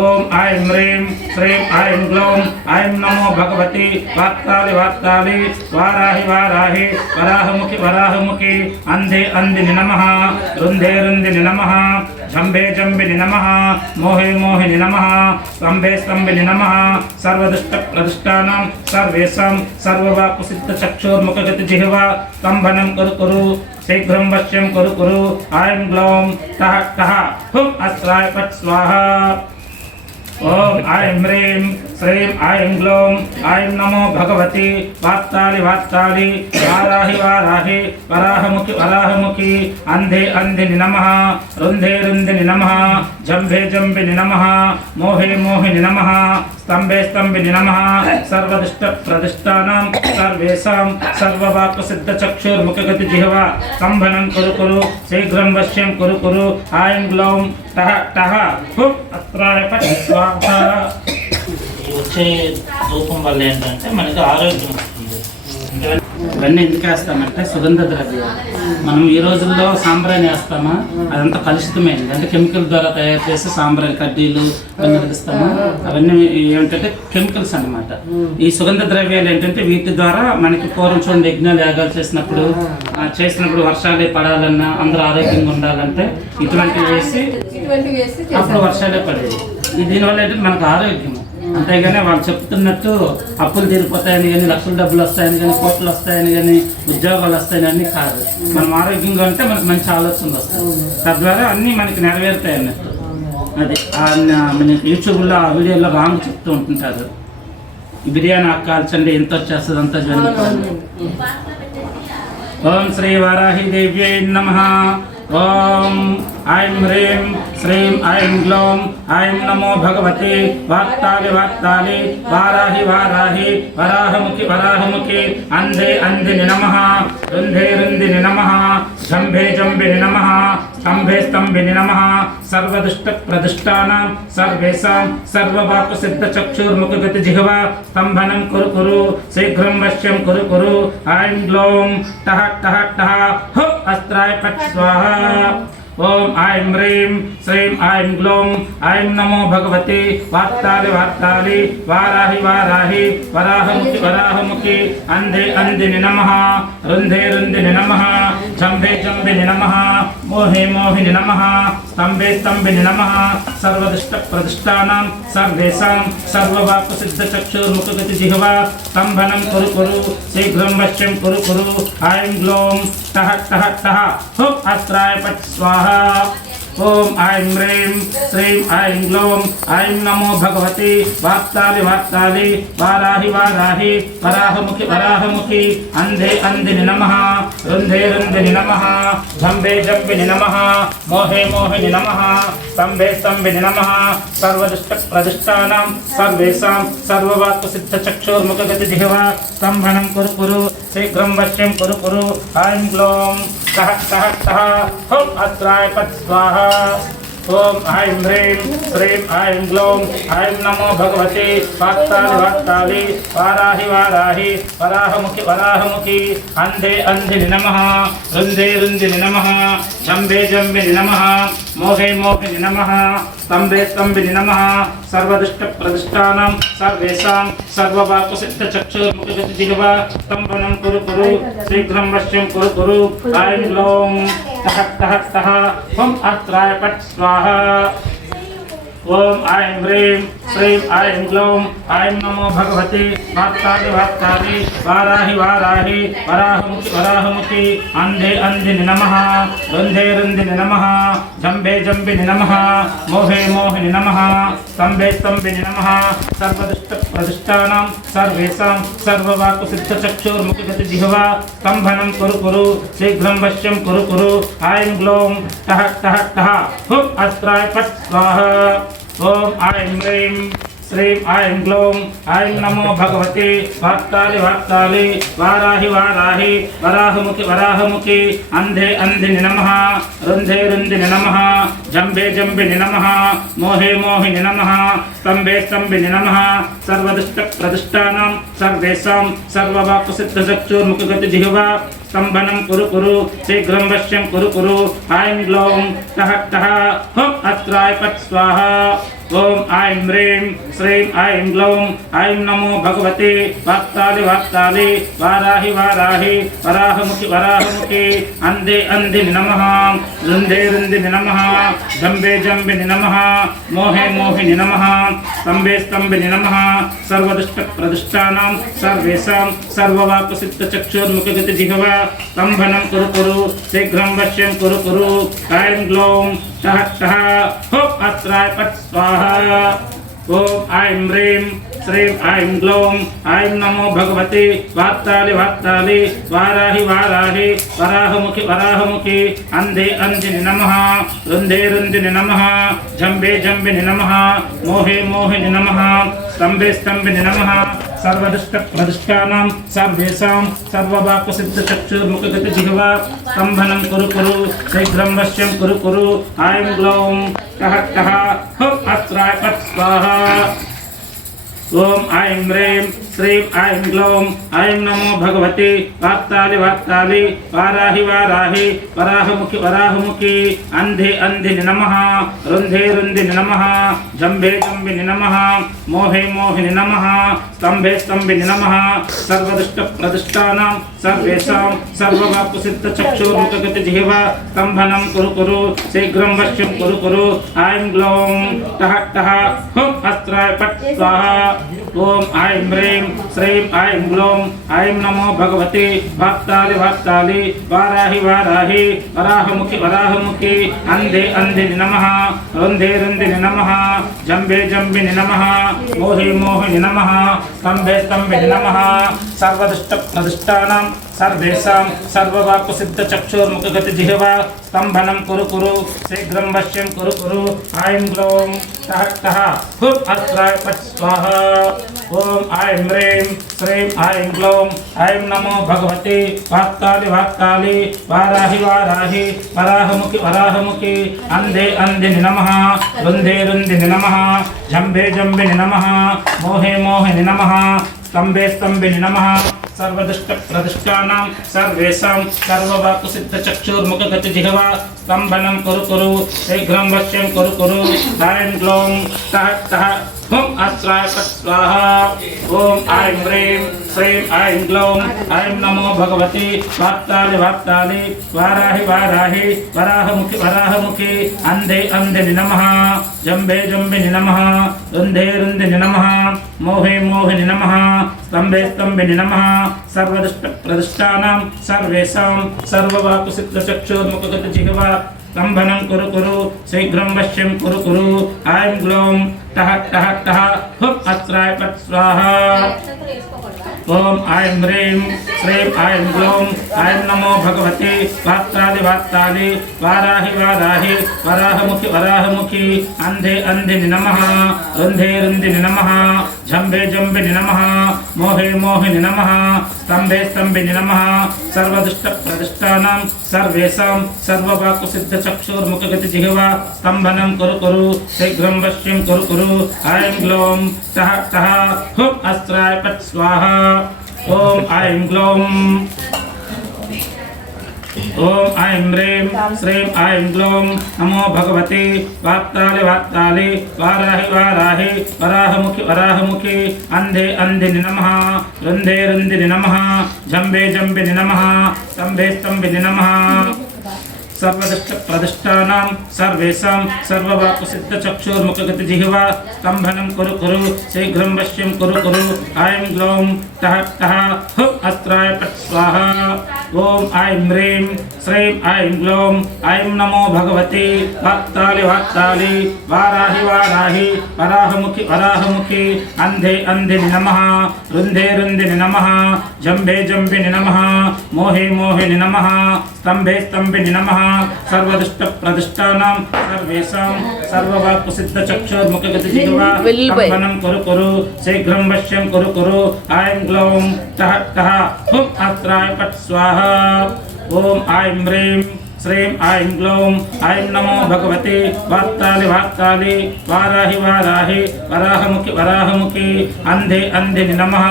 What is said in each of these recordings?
ओम ऐं ह्रीं श्रीं ऐं ग्लौं ऐं नमो भगवती वाक्ताली वाक्ताली वाराहि वाराहि वराहमुखि वराहमुखि अंधे अंधिनि नमः रुन्धे रुन्धिनि नमः जम्बे जम्बिनि नमः मोहे मोहिनि नमः स्तम्भे स्तम्भिनि नमः सर्वदुष्ट प्रतिष्ठानां सर्वेषां सर्ववाक्सिद्धचक्षुर्मुखगतिजिह्वा स्तम्भनं कुरु कुरु शीघ्रं वश्यं कुरु कुरु ऐं ग्लौं टः टः हुं अस्त्राय फट् स्वाहा ओम ऐं ह्रीं श्रीं ऐं ग्लौं ऐं नमो भगवती वाक्ताली वाक्ताली वाराहि वाराहि वराहमुखि वराहमुखि अंधे अंधिनि नमः रुन्धे रुन्धिनि नमः जम्भे जम्बिनि नमः मोहे मोहिनि नमः स्तम्भे स्तम्भिनि नमः सर्वदुष्ट प्रतिष्ठानां सर्वेषां सर्ववाक्सिद्धचक्षुर्मुखगतिजिह्वा स्तम्भनं कुरु कुरु शीघ्रं वश्यं कुरु कुरु ऐं ग्लौं टः टः हुं अस्त्राय फट् स्वाहा వచ్చే ధూపం వల్ల ఏంటంటే మనకి ఆరోగ్యం వస్తుంది. ఇవన్నీ ఎందుకు వేస్తామంటే సుగంధ ద్రవ్యాలు. మనం ఈ రోజుల్లో సాంబ్రాణి వేస్తామా, అదంతా కలుషితమైంది, అంటే కెమికల్ ద్వారా తయారు చేసి సాంబ్రాణి కడ్డీలు వెలిగిస్తాము. అవన్నీ ఏమిటంటే కెమికల్స్ అన్నమాట. ఈ సుగంధ ద్రవ్యాలు ఏంటంటే వీటి ద్వారా మనకి పూర్వం చూడండి యజ్ఞాలు యాగాలు చేసినప్పుడు వర్షాలే పడాలన్నా అందరూ ఆరోగ్యంగా ఉండాలంటే ఇటువంటివి వేసి అప్పుడు వర్షాలే పడేది. దీనివల్ల ఏంటంటే మనకు ఆరోగ్యం. అంతేగాని వాళ్ళు చెప్తున్నట్టు అప్పులు తీరిపోతాయని కానీ లక్షల డబ్బులు వస్తాయని కానీ కోట్లు వస్తాయని కానీ ఉద్యోగాలు వస్తాయని అన్నీ కాదు. మనం ఆరోగ్యంగా ఉంటే మనకు మంచి ఆలోచనలు వస్తాయి, తద్వారా అన్నీ మనకి నెరవేరుతాయి అన్నట్టు. అది మనకి యూట్యూబ్లో ఆ వీడియోలో రాంగ్ చెప్తూ ఉంటుంటారు, ఈ బిర్యానీ ఆకు కాల్చండి ఎంత వచ్చేస్తుంది అంత జరుగుతుంది. ఓం శ్రీ వారాహి దేవ్యై నమః. ओम ऐं ह्रीं श्रीं ऐं ग्लौं ऐं नमो भगवते वाक्ताली वाक्ताली वाराहि वाराहि वराहमुखि वराहमुखि अंधे अंधिनि नमः रुन्धे रुन्धिनि नमः जम्भे जम्बिनि नमः स्तम्भे स्तम्भिनि नमः सर्वदुष्ट प्रतिष्ठानां सर्वेषां सर्ववाक्सिद्धचक्षुर्मुखगतिजिह्वा स्तम्भनं कुरु कुरु शीघ्रं वश्यं कुरु कुरु ऐं ग्लौं टः टः टः हुं अस्त्राय फट् स्वाहा ओम ऐं ह्रीं श्रीं ऐं ग्लौं ऐं नमो भगवते वाक्ताली वाक्ताली वाराहि वाराहि वराहमुखि वराहमुखि अंधे अंधिनि नमः रुन्धे रुन्धिनि नमः जम्भे जम्बिनि नमः मोहे मोहिनि नमः स्तम्भे स्तम्भिनि नमः सर्वदुष्ट प्रतिष्ठानां सर्वेषां सर्ववाक्सिद्धचक्षुर्मुखगतिजिह्वा स्तम्भनं कुरु कुरु शीघ्रं वश्यं कुरु कुरु ऐं ग्लौं टः टः टः हुं अस्त्राय फट् स्वाहा ओम ऐं ह्रीं श्रीं ऐं ग्लौं ऐं नमो भगवते वाक्ताली वाक्ताली वाराहि वाराहि वराहमुखि वराहमुखि अंधे अंधिनि नमः रुन्धे रुन्धिनि नमः जम्भे जम्बिनि नमः मोहे मोहिनि नमः स्तम्भे स्तम्भिनि नमः सर्वदुष्ट प्रतिष्ठानां सर्वेषां सर्ववाक्सिद्धचक्षुर्मुखगतिजिह्वा स्तम्भनं कुरु कुरु शीघ्रं वश्यं कुरु कुरु ऐं ग्लौं टः टः टः हुं अस्त्राय फट् स्वाहा ओम ऐं ह्रीं श्रीं ऐं ग्लौं ऐं नमो भगवते वाक्ताली वाक्ताली वाराहि वाराहि वराहमुखि वराहमुखि अंधे अंधिनि नमः रुन्धे रुन्धिनि नमः जम्भे जम्बिनि नमः मोहे मोहिनि नमः स्तम्भे स्तम्भिनि नमः सर्वदुष्ट प्रतिष्ठानां सर्वेषां सर्ववाक्सिद्धचक्षुर्मुखगतिजिह्वा स्तम्भनं कुरु कुरु शीघ्रं वश्यं कुरु कुरु ऐं ग्लौं टः टः टः हुं अस्त्राय फट् स्वाहा ओम ऐं ह्रीं श्रीं ऐं ग्लौं ऐं नमो भगवते वाक्ताली वाक्ताली वाराहि वाराहि वराहमुखि वराहमुखि अंधे अंधिनि नमः रुन्धे रुन्धिनि नमः जम्भे जम्बिनि नमः मोहे मोहिनि नमः स्तम्भे स्तम्भिनि नमः सर्वदुष्ट प्रतिष्ठानां सर्वेषां सर्ववाक्सिद्धचक्षुर्मुखगतिजिह्वा स्तम्भनं कुरु कुरु शीघ्रं वश्यं कुरु कुरु ऐं ग्लौं टः टः टः हुं अस्त्राय फट् स्वाहा ओम ऐं ह्रीं श्रीं ऐं ग्लौं ऐं नमो भगवते वाक्ताली वाक्ताली वाराहि वाराहि वराहमुखि वराहमुखि अंधे अंधिनि नमः रुन्धे रुन्धिनि नमः जम्भे जम्बिनि नमः मोहे मोहिनि नमः स्तम्भे स्तम्भिनि नमः सर्वदुष्ट प्रतिष्ठानां सर्वेषां सर्ववाक्सिद्धचक्षुर्मुखगतिजिह्वा स्तंभनं कुरु कुरु शीघ्रं वश्यं कुरु कुरु ऐं ग्लौं टः टः हुं अत्राय पट् स्वाहा ओम ऐं ह्रीं श्रीं ऐं ग्लौं ऐं नमो भगवते वाक्तालि वाक्तालि वाराहि वाराहि वराहमुखि वराहमुखि अन्धे अन्धिनि नमः रुन्धे रुन्धिनि नमः जम्बे जम्बिनि नमः मोहे मोहिनि नमः स्तम्भे स्तम्भिनि नमः सर्वदुष्टप्रदुष्टानां सर्वेषां सर्ववाक्सिद्धचक्षुर्मुखगतिजिह्वा स्तम्भनं कुरु कुरु शीघ्रं वश्यं कुरु कुरु ऐं ग्लौं टः टः हुं अत्राय पट् स्वाहा ओम ऐं ह्रीं श्रीं ऐं ग्लौं ऐं नमो भगवते वाक्तालि वाक्तालि वाराहि वाराहि वराहमुखि वराहमुखि अन्धे अन्धिनि नमः रुन्धे रुन्धिनि नमः जम्बे जम्बिनि नमः मोहे मोहिनि नमः स्तम्भे स्तम्भिनि नमः सर्वदुष्टप्रदुष्टानां सर्वेषां सर्ववाक्सिद्धचक्षुर्मुखगतिजिह्वा स्तम्भनं कुरु कुरु शीघ्रं वश्यं कुरु कुरु ऐं ग्लौं टः टः हुं अत्राय पट् स्वाहा ओम ऐं ह्रीं श्रीं ऐं ग्लौं ऐं नमो भगवते वाक्तालि वाक्तालि वाराहि वाराहि वराहमुखि वराहमुखि अन्धे अन्धिनि नमः रुन्धे रुन्धिनि नमः जम्बे जम्बिनि नमः मोहे मोहिनि नमः स्तम्भे स्तम्भिनि नमः सर्वदुष्टप्रदुष्टानां सर्वेषां सर्ववाक्सिद्धचक्षुर्मुखगतिजिह्वा स्तम्भनं कुरु कुरु शीघ्रं वश्यं कुरु कुरु ऐं ग्लौं टः टः हुं अत्राय पट् स्वाहा ओम ऐं ह्रीं श्रीं ऐं ग्लौं ऐं नमो भगवते वाक्तालि वाक्तालि वाराहि वाराहि वराहमुखि वराहमुखि अन्धे अन्धिनि नमः रुन्धे रुन्धिनि नमः जम्बे जम्बिनि नमः मोहे मोहिनि नमः स्तम्भे स्तम्भिनि नमः सर्वदुष्टप्रदुष्टानां सर्वेषां सर्ववाक्सिद्धचक्षुर्मुखगतिजिह्वा स्तम्भनं कुरु कुरु शीघ्रं वश्यं कुरु कुरु ऐं ग्लौं टः टः हुं अत्राय पट् स्वाहा ओम ऐं ह्रीं श्रीं ऐं ग्लौं ऐं नमो भगवते वाक्तालि वाक्तालि वाराहि वाराहि वराहमुखि वराहमुखि अन्धे अन्धिनि नमः रुन्धे रुन्धिनि नमः जम्बे जम्बिनि नमः मोहे मोहिनि नमः स्तम्भे स्तम्भिनि नमः सर्वदुष्टप्रदुष्टानां सर्वेषां सर्ववाक्सिद्धचक्षुर्मुखगतिजिह्वा स्तम्भनं कुरु कुरु शीघ्रं वश्यं कुरु कुरु ऐं ग्लौं टः टः हुं अत्राय पट् स्वाहा ओम ऐं ह्रीं श्रीं ऐं ग्लौं ऐं नमो भगवते वाक्तालि वाक्तालि वाराहि वाराहि वराहमुखि वराहमुखि अन्धे अन्धिनि नमः जम्बे जम्बिनि नमः रुन्धे रुन्धिनि नमः मोहे मोहिनि नमः स्तम्भे स्तम्भिनि नमः सर्वदुष्टप्रदुष्टानां सर्वेषां सर्ववाक्सिद्धचक्षुर्मुखगतिजिह्वा स्तम्भनं कुरु कुरु शीघ्रं वश्यं कुरु कुरु ऐं ग्लौं टः टः टः हुं अत्राय पट् स्वाहा ओम ऐं ह्रीं श्रीं ऐं ग्लौं ऐं नमो भगवते वाक्तालि वाक्तालि वाराहि वाराहि वराहमुखि वराहमुखि अन्धे अन्धिनि नमः रुन्धे रुन्धिनि नमः जम्बे जम्बिनि नमः मोहे मोहिनि नमः स्तम्भे स्तम्भिनि नमः सर्वदुष्टप्रदुष्टानां सर्वेषां सर्ववाक्सिद्धचक्षुर्मुखगतिजिह्वा स्तम्भनं कुरु कुरु शीघ्रं वश्यं कुरु कुरु ऐं ग्लौं टः टः हुं अत्राय पट् स्वाहा ओम ऐं ग्लौं ओम ऐं ह्रीं श्रीं ऐं ग्लौं नमो भगवते वाक्तालि वाक्तालि वाराहि वाराहि वराहमुखि वराहमुखि अन्धे अन्धिनि नमः रुन्धे रुन्धिनि नमः जम्बे जम्बिनि नमः स्तम्भे स्तम्भिनि नमः सर्वदुष्टप्रदुष्टानां सर्वेषां सर्ववाक्सिद्धचक्षुर्मुखगतिजिह्वा स्तम्भनं कुरु कुरु शीघ्रं वश्यं कुरु कुरु ऐं ग्लौं टः टः हुं अत्राय पट् स्वाहा ओम ऐं ह्रीं श्रीं ऐं ग्लौं ऐं नमो भगवते वाक्तालि वाक्तालि वाराहि वाराहि वराहमुखि वराहमुखि अन्धे अन्धिनि नमः रुन्धे रुन्धिनि नमः जम्बे जम्बिनि नमः मोहे मोहिनि नमः स्तम्भे स्तम्भिनि नमः सर्वदुष्टप्रदुष्टानां सर्वेषां सर्ववाक्सिद्धचक्षुर्मुखगतिजिह्वा स्तम्भनं कुरु कुरु शीघ्रं वश्यं कुरु कुरु ऐं ग्लौं टः टः हुं अत्राय पट् स्वाहा ओम ऐं ह्रीं श्रीं ऐं ग्लौं ऐं नमो भगवते वाक्तालि वाक्तालि वाराहि वाराहि వరాహముఖి అంధే అంధిని నమః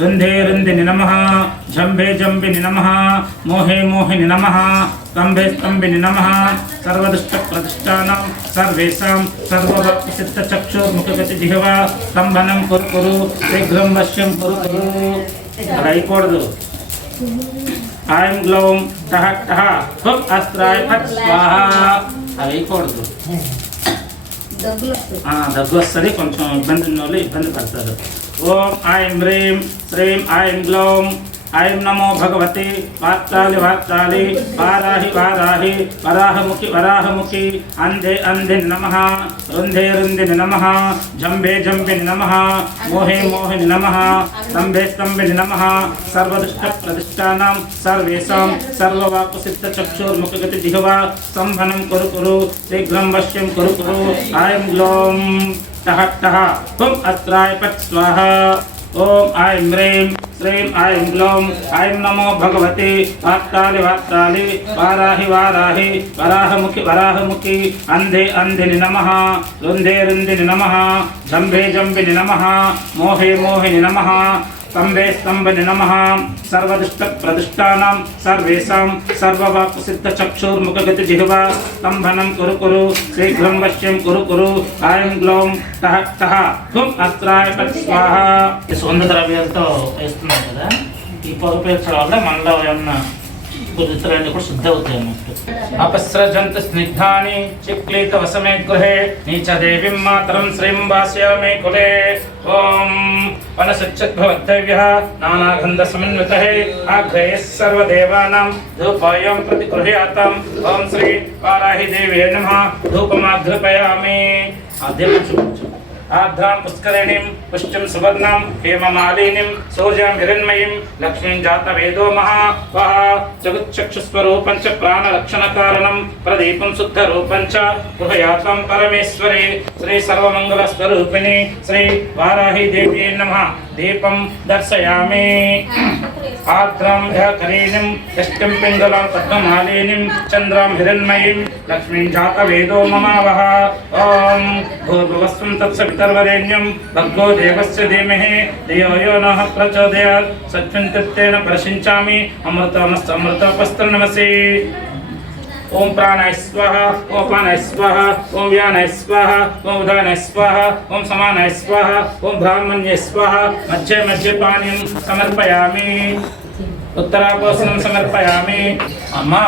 రుంధే రుంధిని నమః జంభే జంభిని నమః మోహే మోహిని నమః స్తంభే స్తంభిని నమః సర్వదుష్ట ప్రతిష్టానం సర్వేషాం సర్వభక్తిసిద్ధ చక్షుర్ముఖగతి జిహ్వా స్తంభనం కురు కురు శీఘ్రం వశ్యం కురు కురు. అలా అయిపోదు. ఐం గ్లౌం టహ టహ హుం అస్త్రాయ ఫట్ స్వాహ. అవి అయిపోదు. దగ్గు వస్తుంది, కొంచెం ఇబ్బంది ఉన్న వాళ్ళు ఇబ్బంది పడతారు. ఓం ఐం హ్రీం శ్రీం ఐం గ్లౌం ఐం నమో భగవతి వాత్తాలి వాత్తాలి వారాహి వారాహి వరాహముఖి వరాహముఖి అంధే అంధిని నమః రుంధే రుంధిని నమః జంభే జంభిని నమః మోహే మోహిని నమః స్తంభే స్తంభిని నమః సర్వదుష్ట ప్రతిష్టానం సర్వేషాం సర్వవాక్సిద్ధ చక్షుర్ముఖగతి జిహ్వా స్తంభనం కురు కురు శీఘ్రం వశ్యం కురు కురు. ఐం గ్లౌం టహ టహ హుం అస్త్రాయ ఫట్ స్వాహ. ఓం ఐం హ్రీం శ్రీం ఐం గ్లౌం ఐం నమో భగవతి వాత్తాలి వాత్తాలి వారాహి వారాహి వరాహముఖి వరాహముఖి అంధే అంధిని నమః రుంధే రుంధిని నమః జంభే జంభిని నమః మోహే మోహిని నమః స్తంభే స్తంభిని నమః సర్వదుష్ట ప్రతిష్టానం సర్వేషాం సర్వవాక్సిద్ధ చక్షుర్ముఖగతి జిహ్వా స్తంభనం కురు కురు శీఘ్రం వశ్యం కురు కురు. ఐం గ్లౌం టహ టహ హుం అస్త్రాయ ఫట్ స్వాహ. ఈ సుగంధ ద్రవ్యాలతో వేస్తున్నాం కదా, ఈ పొగ పీల్చడం వల్ల మనలో ఏమన్నా ఇతరాన్ని కూడా శుద్ధి అవుతాయి అన్నట్టు. అపస్రజంత స్నిగ్ధాని చిక్లీత వసమే గృహే నీచ దేవీం మాతరం శ్రీం వాస్యామి కులే. ఓం వనసచ్చద్భవద్దేవ్యః నానాగంధ సమన్వితః ఆగ్రహేః సర్వదేవానాం ధూపాయం ప్రతిగృహ్యాతం. ఓం శ్రీ వారాహి దేవ్యై నమః ధూపమాఘ్రపయామి. ఆర్ద్రాం పుష్కరిణీం పుష్టిం సువర్ణం హేమమాలినీం సూర్యాం హిరణ్మయీం లక్ష్మీం జాతవేదో మహావహ జగచ్చక్షుస్వరూపం చ ప్రాణరక్షణకారణం ప్రదీపం శుద్ధరూపం చ గృహయాత్వం పరమేశ్వరి శ్రీ సర్వమంగళస్వరూపిణి శ్రీ వారాహి దేవ్యై నమః. దీపం దర్శయామి. ఆర్ద్రాం ధ్యాకరీణీం యష్టిం పింగళాం పద్మమాలినీం చంద్రాం హిరణ్మయీం లక్ష్మీం జాతవేదో మమావహ. ఓం భూర్భువస్వం తత్సవితర్వరేణ్యం భర్గో దేవస్య ధీమహి ధియో యో నః ప్రచోదయాత్. సత్యంతేన ప్రశంచామి అమృతోపస్త్రనమసి. ఓం ప్రాణాయ స్వాహ ఓం అపానాయ స్వాహ ఓం వ్యానాయ స్వాహ ఓం ఉదానాయ స్వాహ ఓం సమానాయ స్వాహ ఓం బ్రాహ్మణ్య స్వాహ. మధ్య మధ్య పానీయం సమర్పయామి. ఉత్తరాపోసనం సమర్పయామి. అమ్మా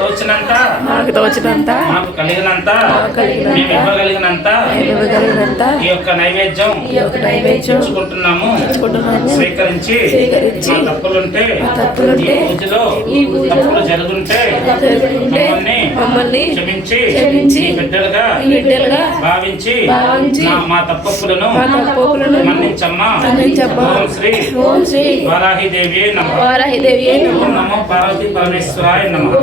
తోచినంత మాకు తోచినంత మాకు కలిగినంత కలిగినంత మేము ఇవ్వగలిగినంత ఈ యొక్క నైవేద్యం ఇచ్చుకుంటున్నాము. స్వీకరించి మా తప్పులుంటే ఈ పూజలో తప్పులు జరుగుంటే మమ్మల్ని క్షమించి బిడ్డలుగా భావించి మా తప్పులను మన్నించమ్మా. ఓం శ్రీ వారాహిదేవి నమః. ఓం నమో పార్వతీ పరమేశ్వరాయ నమః.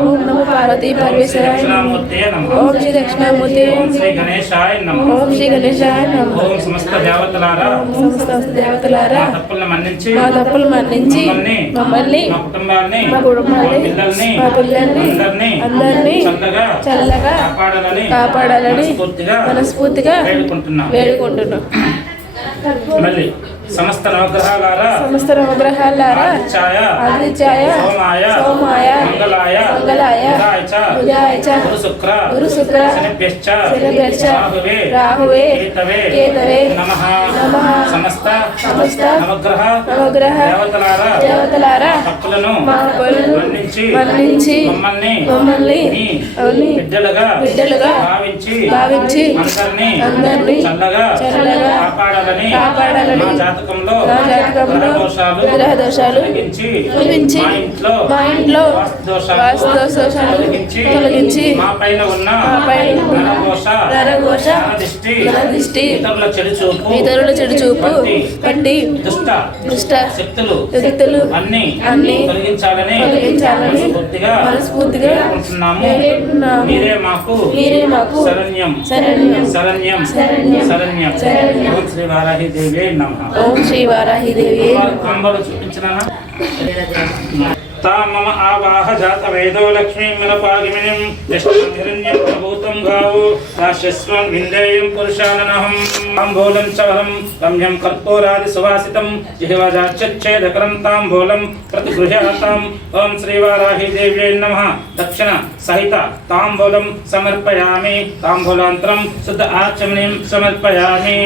పార్వతీ పరమేశ్వరాయ దక్షిణామూర్తే నమః. ఓం శ్రీ దక్షిణామూర్తి ఓం శ్రీ గణేశాయ నమః. ఓం శ్రీ గణేశాయ నమః. ఓం సమస్త దేవతలారా సమస్త దేవతలారా మా తప్పులను మన్నించి మమ్మల్ని మా కుటుంబాన్ని మా పిల్లల్ని అందరినీ చల్లగా కాపాడాలని మనస్ఫూర్తిగా వేడుకుంటున్నాం. మళ్ళీ సమస్త నవగ్రహాలారా ఆదిత్యాయ సోమాయ మంగళాయ బుధాయ చ గురు శుక్ర శనిభ్యశ్చ రాహువే కేతవే నమః. సమస్త నవగ్రహ దేవతలారా తప్పులను మన్నించి మమ్మల్ని బిడ్డలుగా భావించి అందరినీ చల్లగా కాపాడాలని మా జాతకంలో గ్రహ దోషాలు తొలగించి మా ఇంట్లో వాస్తు దోషాలు తొలగించి మా పైన ఉన్న నరఘోష దిష్టి ఇతరుల చెడు చూపు పట్టి దుష్ట శక్తులు అన్ని తొలగించాలని మనస్ఫూర్తిగా మీరే మాకు శరణ్యం. ఓం శ్రీ వారాహి దేవి నమః. ఓం శ్రీ వారాహి దేవి అంబలు చూపించిన तां मम आवाह जातवेदो लक्ष्मीमनपागिमिनीं यष्टं हिरण्यं प्रभूतं गावो राशस्वं विन्देयं पुरुषाननहं ताम्बूलं चवलं रम्यं कर्पूरादि सुवासितं जिह्वाजाच्च्छेदकरं ताम्बूलं प्रतिगृह्याताम् ओं श्रीवाराही देव्यै नमः दक्षिण सहित ताम्बूलं समर्पयामि ताम्बूलान्तरं शुद्ध आचमनीं समर्पयामि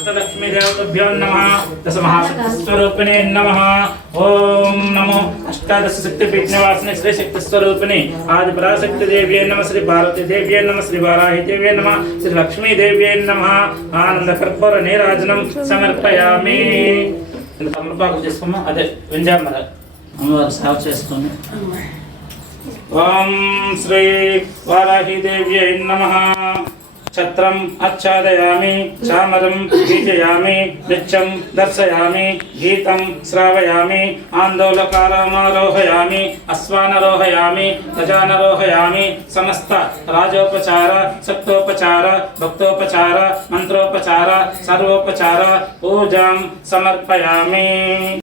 अष्टलक्ष्मी देवताभ्यो नमः दश महाशक्तिस्वरूपिणे नमः ओम नमो अष्टादश शक्तिपीठनिवासिने श्री शक्तिस्वरूपिणे आदि पराशक्ति देव्यै नमः श्री पार्वती देव्यै नमः श्री वाराही देव्यै नमः श्री लक्ष्मी देव्यै नमः आनंद कर्पूर నీరాజనం సమర్పయామి తమలపాకు చేసుకున్నా అదే వింజామర అమ్మవారు సేవ చేసుకొని ఓం శ్రీ వారాహి దేవ్యై నమః छत्रम आच्छादयामि चामरं बीजयामि नित्यं दर्शयामि गीतं श्रावयामि आंदोलकारमारोहयामि अश्वानरोहयामि गजानरोहयामि समस्त राजोपचार शक्तोपचार भक्तोपचार मंत्रोपचार सर्वोपचार पूजां समर्पयामि